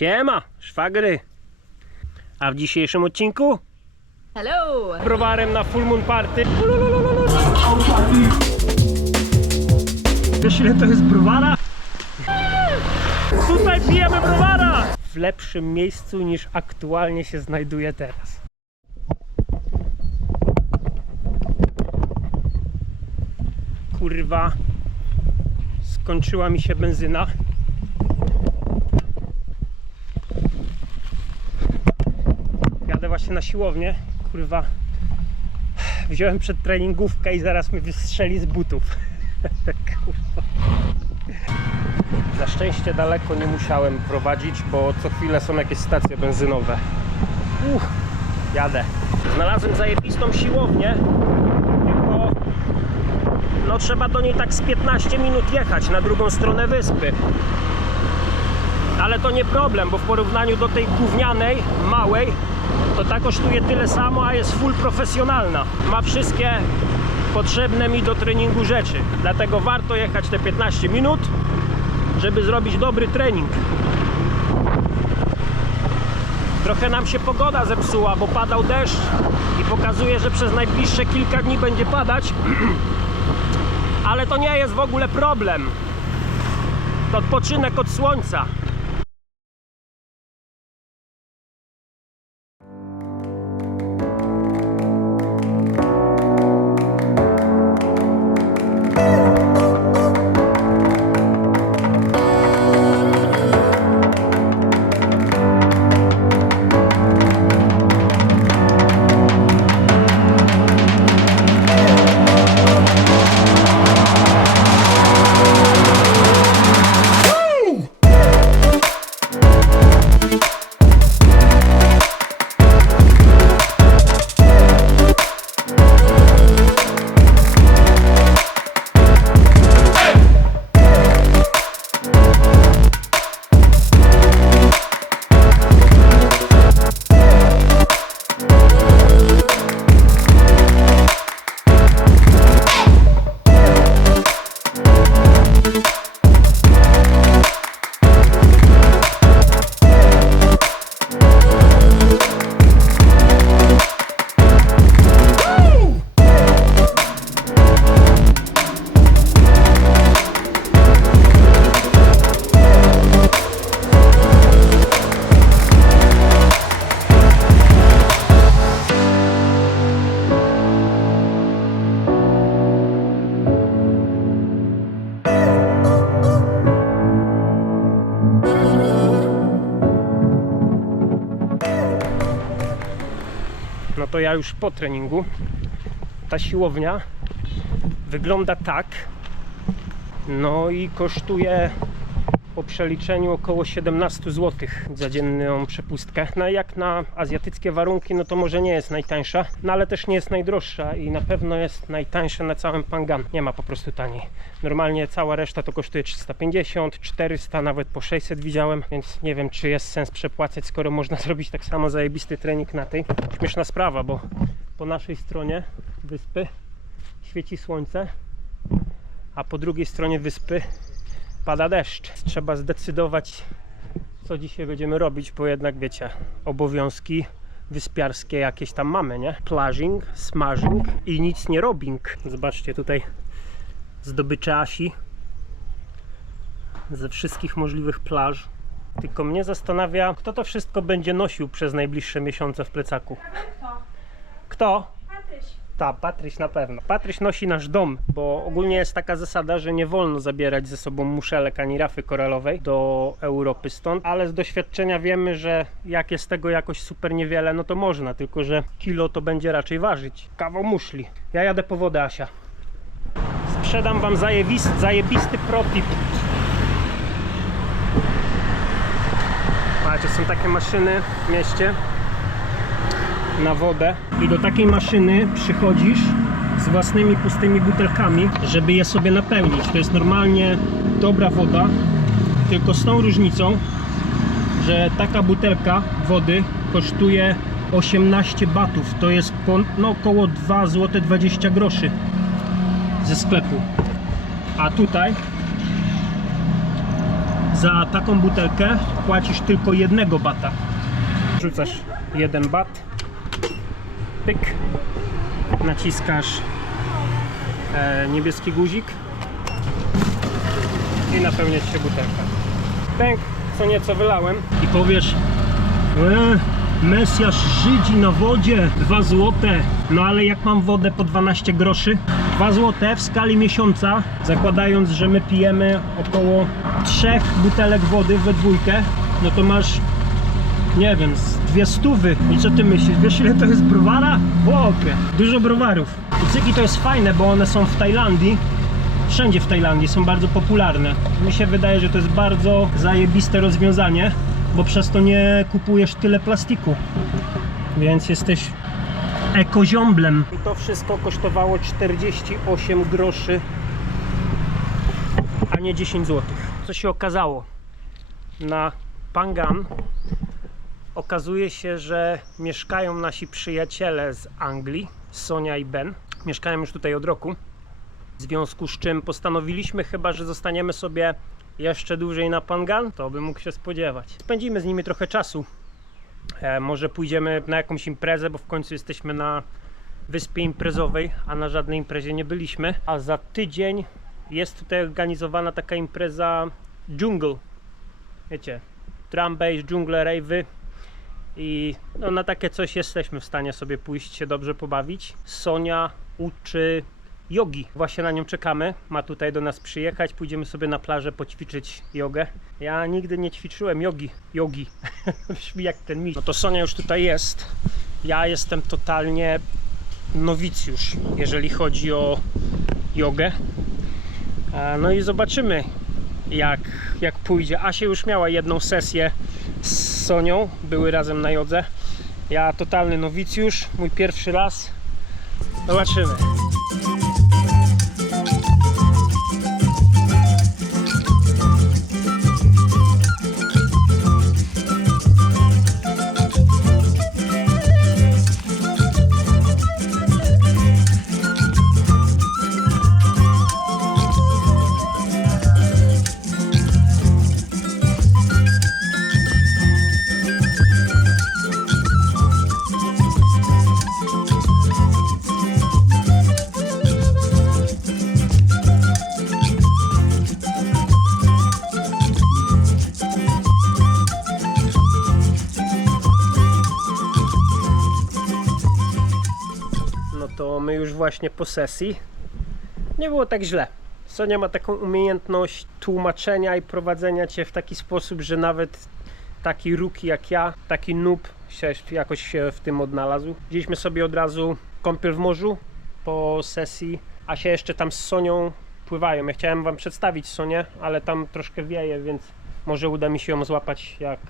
Siema, szwagry. A w dzisiejszym odcinku? Hello! Browarem na Full Moon Party. Wiesz, ile to jest browara? Tutaj pijemy browara! W lepszym miejscu niż aktualnie się znajduje teraz. Kurwa, skończyła mi się benzyna. Jadę właśnie na siłownię. Kurwa, wziąłem przedtreningówkę i zaraz mnie wystrzeli z butów. Kurwa. Na szczęście daleko nie musiałem prowadzić, bo co chwilę są jakieś stacje benzynowe. Jadę. Znalazłem zajebistą siłownię, tylko no trzeba do niej tak z 15 minut jechać na drugą stronę wyspy. Ale to nie problem, bo w porównaniu do tej gównianej, małej, to ta kosztuje tyle samo, a jest full profesjonalna. Ma wszystkie potrzebne mi do treningu rzeczy. Dlatego warto jechać te 15 minut, żeby zrobić dobry trening. Trochę nam się pogoda zepsuła, bo padał deszcz i pokazuje, że przez najbliższe kilka dni będzie padać. Ale to nie jest w ogóle problem. To odpoczynek od słońca. No to ja już po treningu. Ta siłownia wygląda tak. No i kosztuje po przeliczeniu około 17 zł za dzienną przepustkę. No i jak na azjatyckie warunki, no to może nie jest najtańsza, no ale też nie jest najdroższa i na pewno jest najtańsza na całym Phangan. Nie ma po prostu taniej. Normalnie cała reszta to kosztuje 350, 400, nawet po 600 widziałem, więc nie wiem, czy jest sens przepłacać, skoro można zrobić tak samo zajebisty trening na tej. Śmieszna sprawa, bo po naszej stronie wyspy świeci słońce, a po drugiej stronie wyspy pada deszcz. Trzeba zdecydować, co dzisiaj będziemy robić, bo jednak wiecie, obowiązki wyspiarskie jakieś tam mamy, nie? Plażing, smashing i nic nie robing. Zobaczcie tutaj zdobycze Asi ze wszystkich możliwych plaż. Tylko mnie zastanawia, kto to wszystko będzie nosił przez najbliższe miesiące w plecaku. Kto? Patryś na pewno. Patryś nosi nasz dom, bo ogólnie jest taka zasada, że nie wolno zabierać ze sobą muszelek ani rafy koralowej do Europy stąd, ale z doświadczenia wiemy, że jak jest tego jakoś super niewiele, no to można, tylko że kilo to będzie raczej ważyć. Kawał muszli. Ja jadę po wodę, Asia. Sprzedam wam zajebisty protip. Patrzcie, są takie maszyny w mieście na wodę i do takiej maszyny przychodzisz z własnymi pustymi butelkami, żeby je sobie napełnić. To jest normalnie dobra woda, tylko z tą różnicą, że taka butelka wody kosztuje 18 batów. To jest około 2,20 zł ze sklepu. A tutaj Za taką butelkę płacisz tylko 1 bata. Rzucasz 1 bat, pyk, naciskasz niebieski guzik i napełnia się butelka. Pęk, co nieco wylałem i powiesz: Mesjasz Żydzi na wodzie, 2 złote. No ale jak mam wodę po 12 groszy? 2 złote w skali miesiąca, zakładając, że my pijemy około 3 butelek wody we dwójkę, no to masz, nie wiem, z 200. I co ty myślisz? Wiesz, ile to jest browara? Chłopie, dużo browarów. I cyki to jest fajne, bo one są w Tajlandii. Wszędzie w Tajlandii są bardzo popularne. Mi się wydaje, że to jest bardzo zajebiste rozwiązanie, bo przez to nie kupujesz tyle plastiku. Więc jesteś ekoziomblen. I to wszystko kosztowało 48 groszy, a nie 10 zł. Co się okazało? Na Phangan okazuje się, że mieszkają nasi przyjaciele z Anglii, Sonia i Ben. Mieszkają już tutaj od roku. W związku z czym postanowiliśmy, chyba że zostaniemy sobie jeszcze dłużej na Phangan, to by mógł się spodziewać. Spędzimy z nimi trochę czasu. Może pójdziemy na jakąś imprezę, bo w końcu jesteśmy na wyspie imprezowej, a na żadnej imprezie nie byliśmy. A za tydzień jest tutaj organizowana taka impreza Jungle. Wiecie, drum bass, dżungle, rave'y. I no, na takie coś jesteśmy w stanie sobie pójść, się dobrze pobawić. Sonia uczy jogi. Właśnie na nią czekamy. Ma tutaj do nas przyjechać. Pójdziemy sobie na plażę poćwiczyć jogę. Ja nigdy nie ćwiczyłem jogi. Brzmi jak ten miś. No to Sonia już tutaj jest. Ja jestem totalnie nowicjusz, jeżeli chodzi o jogę. No i zobaczymy, jak pójdzie. Asia już miała jedną sesję z Sonią. Były razem na jodze. Ja totalny nowicjusz. Mój pierwszy raz. Zobaczymy. To my już właśnie po sesji. Nie było tak źle. Sonia ma taką umiejętność tłumaczenia i prowadzenia cię w taki sposób, że nawet taki rookie jak ja, taki noob jakoś się w tym odnalazł. Wzięliśmy sobie od razu kąpiel w morzu po sesji, a się jeszcze tam z Sonią pływają. Ja chciałem wam przedstawić Sonię, ale tam troszkę wieje, więc może uda mi się ją złapać, jak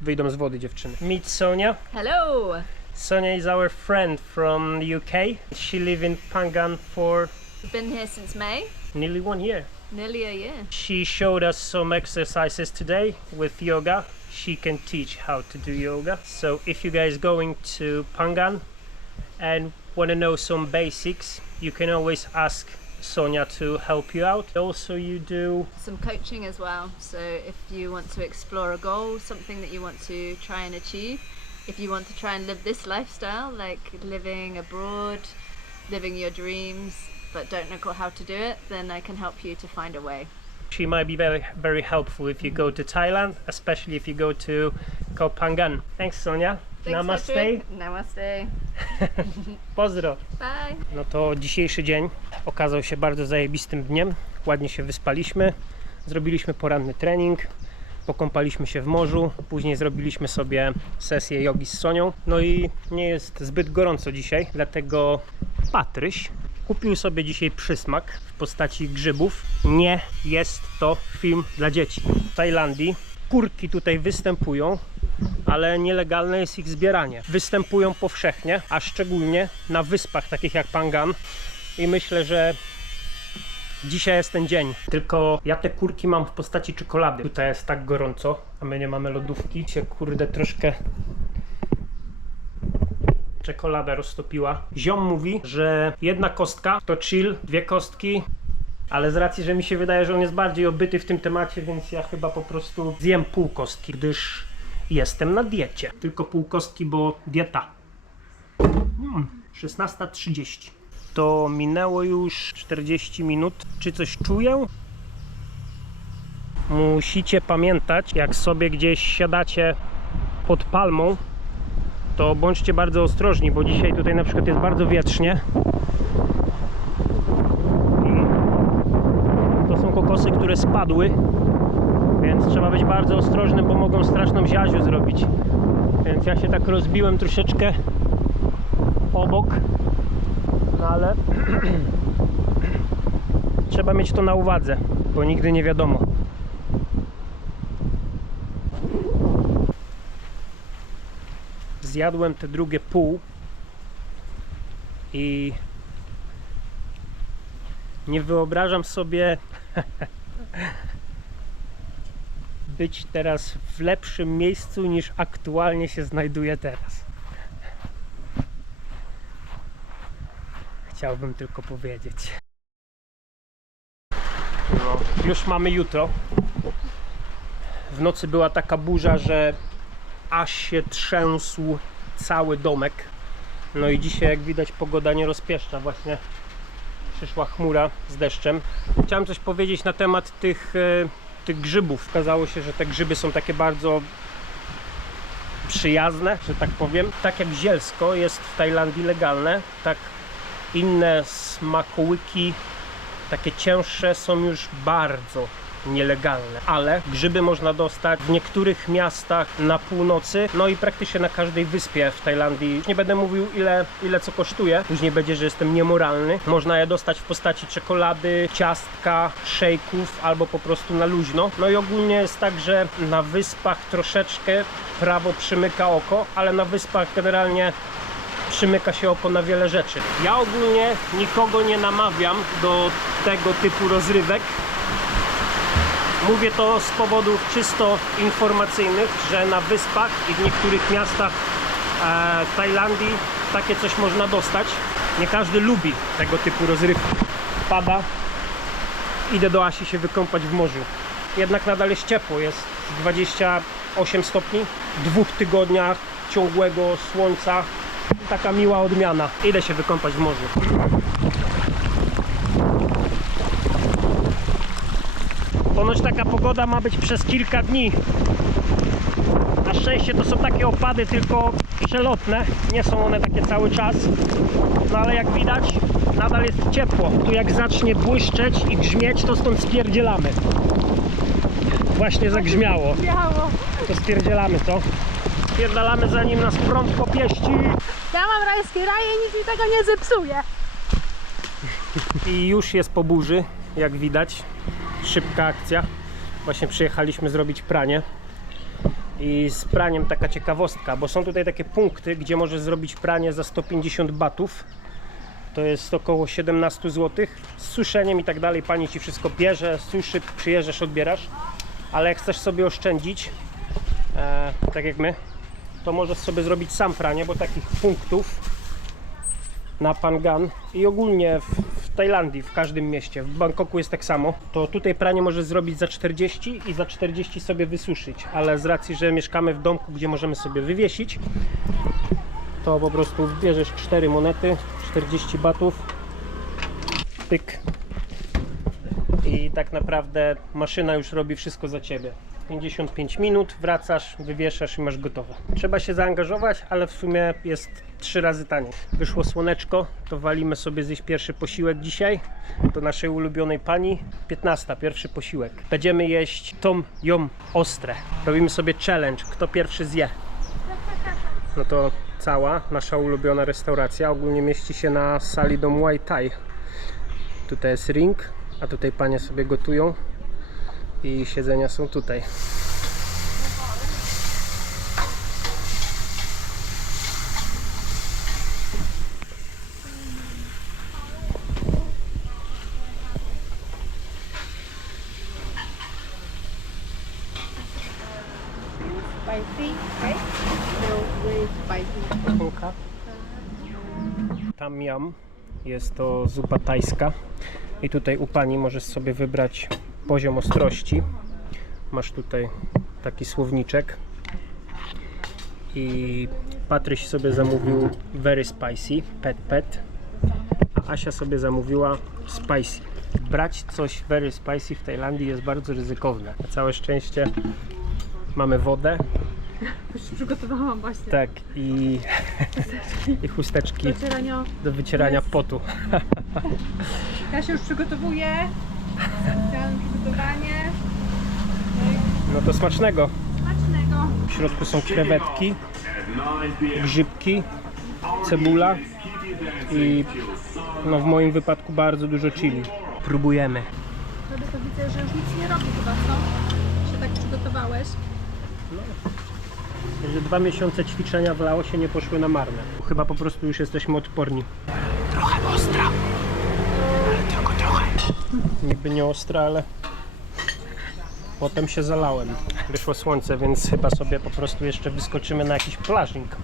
wyjdą z wody dziewczyny. Meet Sonia. Hello! Sonia is our friend from the UK. She lives in Phangan for Been here since May, nearly 1 year. nearly a year. She showed us some exercises today with yoga. She can teach how to do yoga. So if you guys going to Phangan and want to know some basics, you can always ask Sonia to help you out. Also you do Some coaching as well. So if you want to explore a goal, something that you want to try and achieve, if you want to try and live this lifestyle, like living abroad, living your dreams, but don't know how to do it, then I can help you to find a way. She might be very, very helpful if you go to Thailand, especially if you go to Koh Phangan. Thanks, Sonia. Thanks, Namaste. Patrick. Namaste. Pozdro. Bye. No to dzisiejszy dzień okazał się bardzo zajebistym dniem. Ładnie się wyspaliśmy, zrobiliśmy poranny trening, pokąpaliśmy się w morzu, później zrobiliśmy sobie sesję jogi z Sonią. No i nie jest zbyt gorąco dzisiaj, dlatego Patryś kupił sobie dzisiaj przysmak w postaci grzybów. Nie jest to film dla dzieci. W Tajlandii kurki tutaj występują, ale nielegalne jest ich zbieranie. Występują powszechnie, a szczególnie na wyspach takich jak Phangan i myślę, że dzisiaj jest ten dzień. Tylko ja te kurki mam w postaci czekolady. Tutaj jest tak gorąco, a my nie mamy lodówki. Się kurde troszkę czekolada roztopiła. Ziom mówi, że jedna kostka to chill, 2 kostki Ale z racji, że mi się wydaje, że on jest bardziej obyty w tym temacie, więc ja chyba po prostu zjem pół kostki, gdyż jestem na diecie. Tylko pół kostki, bo dieta. 16:30. To minęło już 40 minut. Czy coś czuję? Musicie pamiętać, jak sobie gdzieś siadacie pod palmą, to bądźcie bardzo ostrożni, bo dzisiaj tutaj na przykład jest bardzo wietrznie. I to są kokosy, które spadły, więc trzeba być bardzo ostrożnym, bo mogą straszną ziaziu zrobić. Więc ja się tak rozbiłem troszeczkę obok, no ale trzeba mieć to na uwadze, bo nigdy nie wiadomo. Zjadłem te drugie pół i nie wyobrażam sobie być teraz w lepszym miejscu niż aktualnie się znajduję teraz. Chciałbym tylko powiedzieć. No, już mamy jutro. W nocy była taka burza, że aż się trzęsł cały domek. No i dzisiaj, jak widać, pogoda nie rozpieszcza. Właśnie przyszła chmura z deszczem. Chciałem coś powiedzieć na temat tych grzybów. Okazało się, że te grzyby są takie bardzo przyjazne, że tak powiem. Tak jak zielsko jest w Tajlandii legalne, tak inne smakołyki, takie cięższe, są już bardzo nielegalne, ale grzyby można dostać w niektórych miastach na północy, no i praktycznie na każdej wyspie w Tajlandii. Nie będę mówił ile co kosztuje, później będzie, że jestem niemoralny. Można je dostać w postaci czekolady, ciastka, szejków albo po prostu na luźno. No i ogólnie jest tak, że na wyspach troszeczkę prawo przymyka oko, ale na wyspach generalnie przymyka się oko na wiele rzeczy. Ja ogólnie nikogo nie namawiam do tego typu rozrywek. Mówię to z powodów czysto informacyjnych, że na wyspach i w niektórych miastach Tajlandii takie coś można dostać. Nie każdy lubi tego typu rozrywki. Pada, idę do Asi się wykąpać w morzu. Jednak nadal jest ciepło, jest 28 stopni. W 2 tygodniach ciągłego słońca. Taka miła odmiana. Idę się wykąpać w morzu. Ponoć taka pogoda ma być przez kilka dni. Na szczęście to są takie opady tylko przelotne. Nie są one takie cały czas. No ale jak widać, nadal jest ciepło. Tu jak zacznie błyszczeć i grzmieć, to stąd spierdzielamy. Właśnie zagrzmiało. To spierdzielamy, co? Spierdalamy, zanim nas prąd popieści. Ja mam rajskie raje, nic mi tego nie zepsuje. I już jest po burzy, jak widać. Szybka akcja. Właśnie przyjechaliśmy zrobić pranie. I z praniem taka ciekawostka, bo są tutaj takie punkty, gdzie możesz zrobić pranie za 150 batów. To jest około 17 zł. Z suszeniem i tak dalej pani ci wszystko bierze, suszy, przyjeżdżasz, odbierasz. Ale jak chcesz sobie oszczędzić, tak jak my, to możesz sobie zrobić sam pranie, bo takich punktów na Phangan i ogólnie w Tajlandii, w każdym mieście, w Bangkoku jest tak samo, to tutaj pranie możesz zrobić za 40 i za 40 sobie wysuszyć, ale z racji, że mieszkamy w domku, gdzie możemy sobie wywiesić, to po prostu bierzesz 4 monety, 40 batów, pyk i tak naprawdę maszyna już robi wszystko za ciebie. 55 minut, wracasz, wywieszasz i masz gotowe. Trzeba się zaangażować, ale w sumie jest 3 razy taniej. Wyszło słoneczko, to walimy sobie zjeść pierwszy posiłek dzisiaj. Do naszej ulubionej pani. 15, pierwszy posiłek. Będziemy jeść tom yum ostre. Robimy sobie challenge, kto pierwszy zje. No to cała nasza ulubiona restauracja ogólnie mieści się na sali do Muay Thai. Tutaj jest ring, a tutaj panie sobie gotują. I siedzenia są tutaj. Spicy, right? No, very spicy. Tam yum. Jest to zupa tajska. I tutaj u pani możesz sobie wybrać poziom ostrości. Masz tutaj taki słowniczek. I Patryś sobie zamówił very spicy, pet, a Asia sobie zamówiła spicy. Brać coś very spicy w Tajlandii jest bardzo ryzykowne. Na całe szczęście mamy wodę. Już przygotowałam właśnie. Tak, i chusteczki do wycierania potu. Ja się już przygotowuję. Specjalne przygotowanie. No to smacznego. Smacznego. W środku są krewetki, grzybki, cebula i no w moim wypadku bardzo dużo chili. Próbujemy. Wtedy to widzę, że już nic nie robi chyba, co? Się tak przygotowałeś. Że 2 miesiące ćwiczenia w Laosie nie poszły na marne. Chyba po prostu już jesteśmy odporni. Trochę ostra, ale tylko trochę. Niby nie ostra, ale potem się zalałem. Wyszło słońce, więc chyba sobie po prostu jeszcze wyskoczymy na jakiś plażing.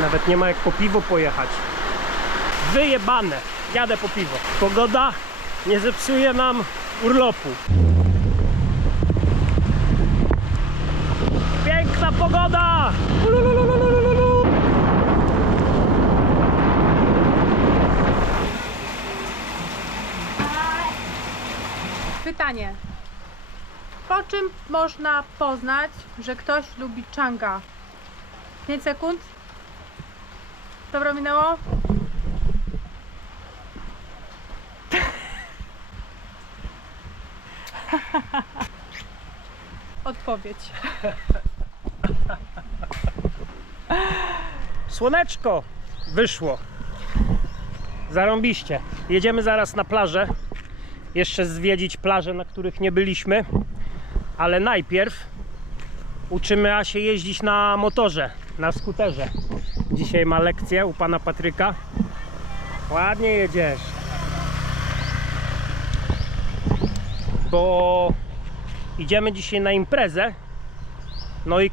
Nawet nie ma jak po piwo pojechać. Wyjebane! Jadę po piwo. Pogoda nie zepsuje nam urlopu. Piękna pogoda! Ululululululu. Pytanie. Po czym można poznać, że ktoś lubi changa? 5 sekund. Dobra, minęło? Odpowiedź. Słoneczko wyszło. Zarąbiście. Jedziemy zaraz na plażę. Jeszcze zwiedzić plaże, na których nie byliśmy. Ale najpierw uczymy Asię jeździć na motorze, na skuterze. Dzisiaj ma lekcję u pana Patryka. Ładnie jedziesz. Bo idziemy dzisiaj na imprezę. No i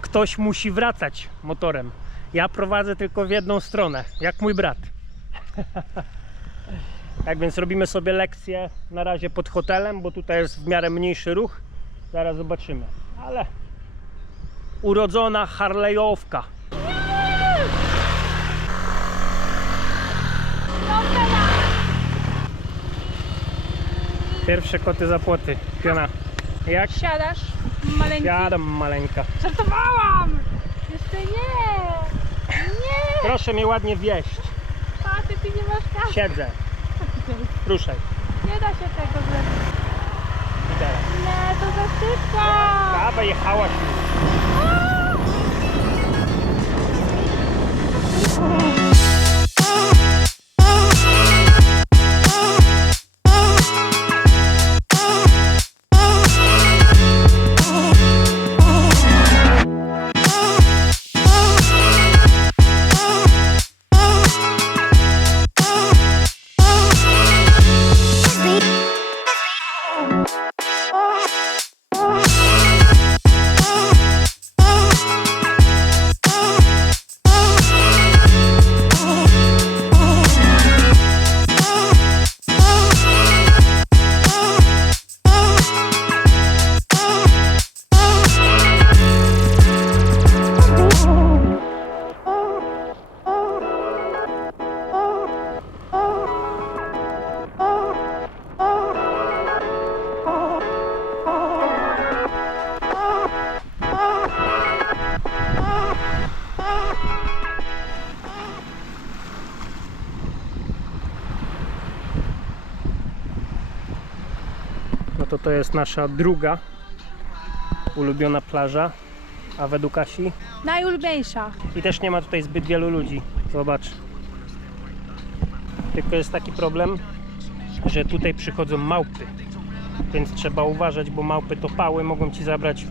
ktoś musi wracać motorem. Ja prowadzę tylko w jedną stronę, jak mój brat. Tak więc robimy sobie lekcję na razie pod hotelem, bo tutaj jest w miarę mniejszy ruch. Zaraz zobaczymy. Ale urodzona Harley'owka. Pierwsze koty za płoty. Piona, jak? Siadasz, maleńki. Siadam, maleńka. Żartowałam! Jeszcze nie! Nie! Proszę mnie ładnie wieść. Paty, ty nie masz kasy. Siedzę. Ruszaj. Nie da się tego zrobić. I teraz. Nie, to za szybko! Dawaj, jechałaś już. No to jest nasza druga ulubiona plaża, a według Asi Najulubieńsza. i też nie ma tutaj zbyt wielu ludzi. Zobacz. Tylko jest taki problem, że tutaj przychodzą małpy, więc trzeba uważać, bo małpy to pały, mogą ci zabrać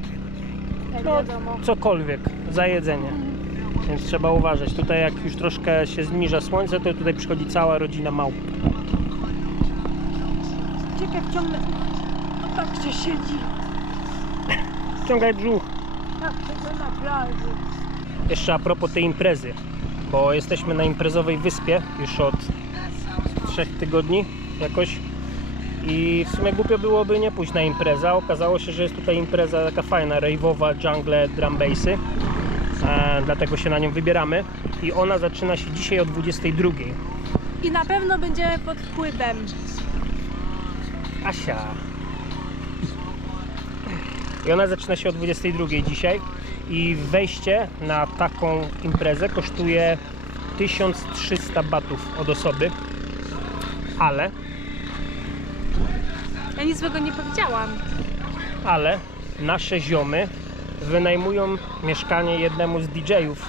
cokolwiek za jedzenie. Więc trzeba uważać. Tutaj jak już troszkę się zniża słońce, to tutaj przychodzi cała rodzina małp. Czekaj, wciągnę. No tak się siedzi. Ciągaj brzuch. Tak, siedzę na plaży. Jeszcze a propos tej imprezy, bo jesteśmy na imprezowej wyspie już od 3 tygodni jakoś i w sumie głupio byłoby nie pójść na imprezę. Okazało się, że jest tutaj impreza taka fajna, rave'owa, jungle, drum bassy, dlatego się na nią wybieramy i ona zaczyna się dzisiaj o 22. I na pewno będziemy pod wpływem. Asia. I ona zaczyna się o 22 dzisiaj i wejście na taką imprezę kosztuje 1300 batów od osoby, ale Ja nic złego nie powiedziałam. nasze ziomy wynajmują mieszkanie jednemu z DJ-ów,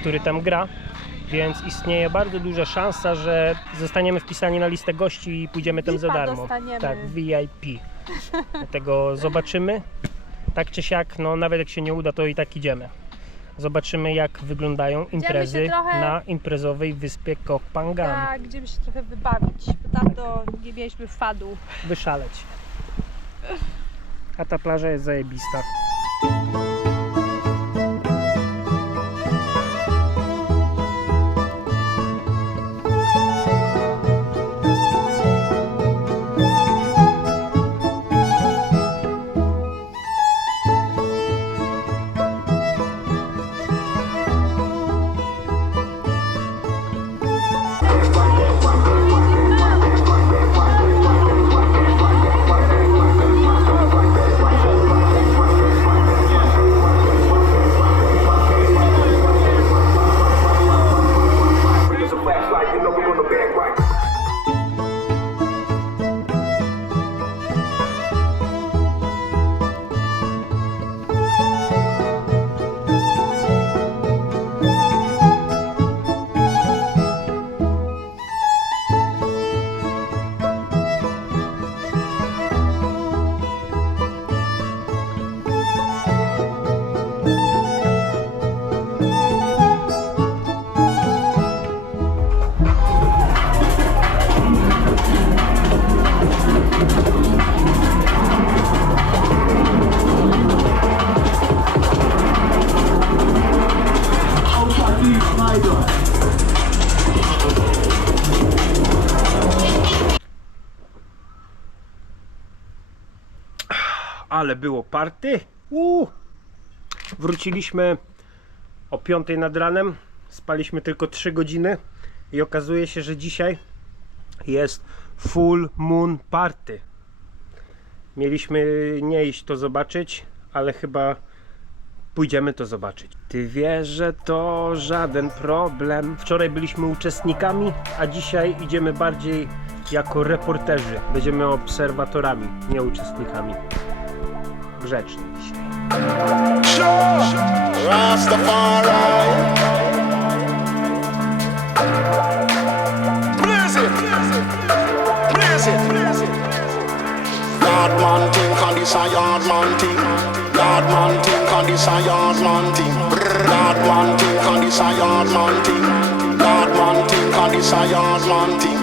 który tam gra, więc istnieje bardzo duża szansa, że zostaniemy wpisani na listę gości i pójdziemy tam za VIP-a darmo. dostaniemy. Tak, VIP. Dlatego zobaczymy. Tak czy siak, no nawet jak się nie uda, to i tak idziemy. Zobaczymy, jak wyglądają imprezy trochę- na imprezowej wyspie Koh Phangan. Tak, gdzie by się trochę wybawić. Bo tam to nie mieliśmy wpadu. Wyszaleć. A ta plaża jest zajebista. Raise a flashlight, you know we're gonna bag right. Ale było party. Wróciliśmy o 5 nad ranem. Spaliśmy tylko 3 godziny i okazuje się, że dzisiaj jest full moon party. Mieliśmy nie iść to zobaczyć, ale chyba pójdziemy to zobaczyć. Ty wiesz, że to żaden problem. Wczoraj byliśmy uczestnikami, a dzisiaj idziemy bardziej jako reporterzy. Będziemy obserwatorami, nie uczestnikami. Grzecznie dzisiaj. Rastafari. Blaze it. Blaze it. Yard man thing, and this a yard man thing. Yard man thing, and this a yard man thing. Yard man thing, and this a yard man thing. Yard man thing, and this a yard man thing.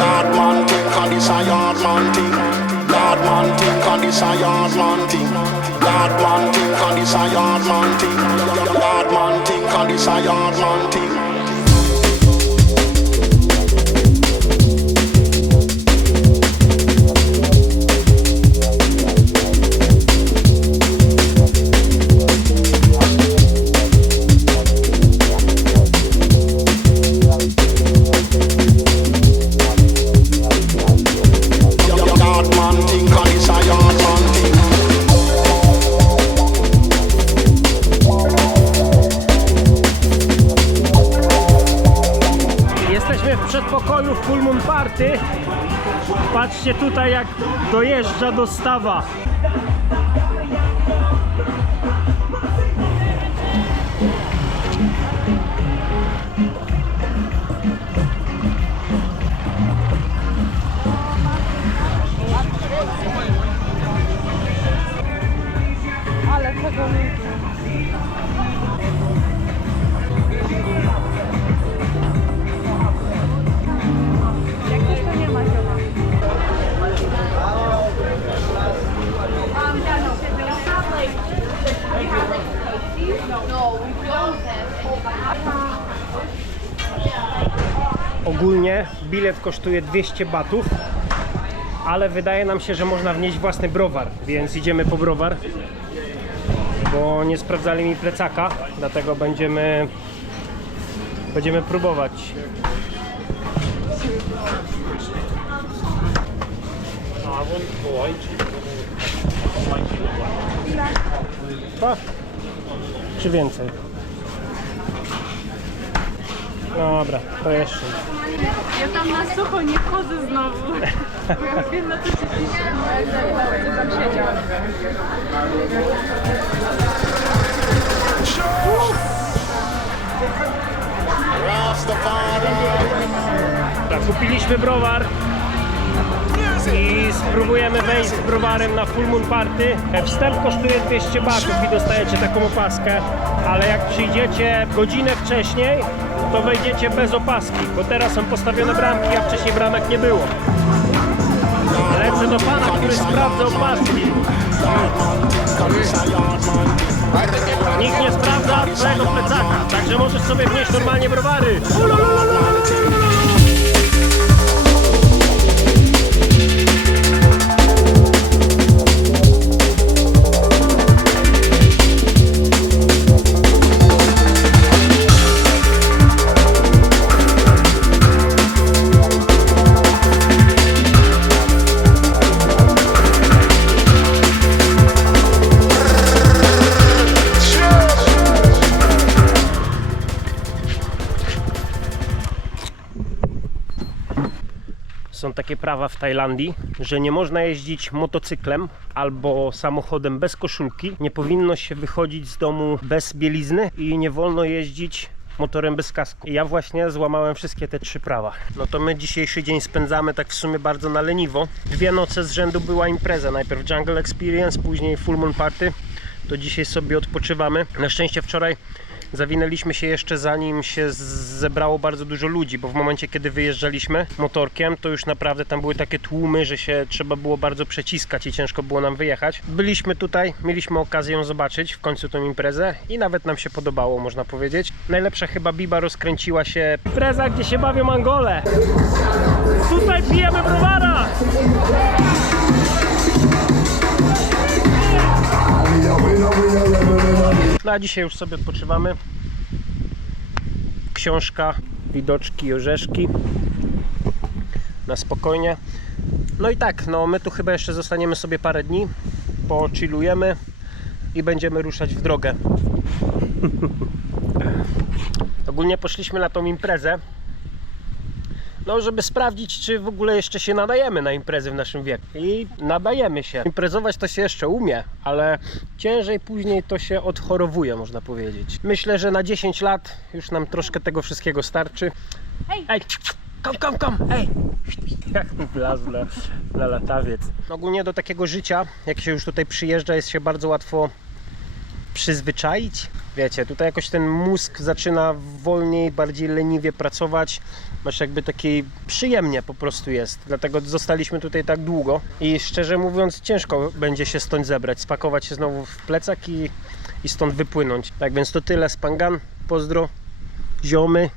Yard man thing, and this a yard man thing. Yard man thing, and this a yard man thing. Yard man thing, and this a yard man thing. Yard man thing, and this a yard man thing. Yard man thing, and this a yard man thing. Jesteśmy w przedpokoju Full Moon Party. Patrzcie tutaj, jak dojeżdża dostawa. Ale czego ludzie. Jak coś to nie ma zioma. Ogólnie bilet kosztuje 200 batów, ale wydaje nam się, że można wnieść własny browar, więc idziemy po browar, bo nie sprawdzali mi plecaka, dlatego będziemy próbować. Dwa czy więcej? Dobra, to jeszcze. Ja tam na sucho nie chodzę znowu. Bo ja wiem na co się pisze. Co tam siedział. Tak, kupiliśmy browar i spróbujemy wejść z browarem na Full Moon Party. Wstęp kosztuje 200 batów i dostajecie taką opaskę, ale jak przyjdziecie godzinę wcześniej, to wejdziecie bez opaski, bo teraz są postawione bramki, a wcześniej bramek nie było. Lecę do pana, który sprawdza opaski. Nikt nie sprawdza twojego plecaka, także możesz sobie wnieść normalnie browary. Są takie prawa w Tajlandii, że nie można jeździć motocyklem albo samochodem bez koszulki, nie powinno się wychodzić z domu bez bielizny i nie wolno jeździć motorem bez kasku. I ja właśnie złamałem wszystkie te 3 prawa. No to my dzisiejszy dzień spędzamy tak w sumie bardzo na leniwo. 2 noce z rzędu była impreza, najpierw Jungle Experience, później Full Moon Party. To dzisiaj sobie odpoczywamy. Na szczęście wczoraj zawinęliśmy się jeszcze zanim się zebrało bardzo dużo ludzi, bo w momencie kiedy wyjeżdżaliśmy motorkiem, to już naprawdę tam były takie tłumy, że się trzeba było bardzo przeciskać i ciężko było nam wyjechać. Byliśmy tutaj, mieliśmy okazję ją zobaczyć w końcu tą imprezę i nawet nam się podobało, można powiedzieć. Najlepsza chyba biba rozkręciła się impreza, gdzie się bawią Angole. Tutaj pijemy browara! No a dzisiaj już sobie odpoczywamy. Książka, widoczki i orzeszki. Na spokojnie. No i tak, no my tu chyba jeszcze zostaniemy sobie parę dni. Pochillujemy i będziemy ruszać w drogę. Ogólnie poszliśmy na tą imprezę, no żeby sprawdzić, czy w ogóle jeszcze się nadajemy na imprezy w naszym wieku. I nadajemy się. Imprezować to się jeszcze umie, ale ciężej później to się odchorowuje, można powiedzieć. Myślę, że na 10 lat już nam troszkę tego wszystkiego starczy. Hej! Ej! Kom! Ej! Jak wlazł na latawiec. Ogólnie do takiego życia, jak się już tutaj przyjeżdża, jest się bardzo łatwo przyzwyczaić. Wiecie, tutaj jakoś ten mózg zaczyna wolniej, bardziej leniwie pracować. Masz jakby taki przyjemnie po prostu jest. Dlatego zostaliśmy tutaj tak długo i szczerze mówiąc ciężko będzie się stąd zebrać, spakować się znowu w plecak i stąd wypłynąć. Tak więc to tyle z Phangan. Pozdro, ziomy.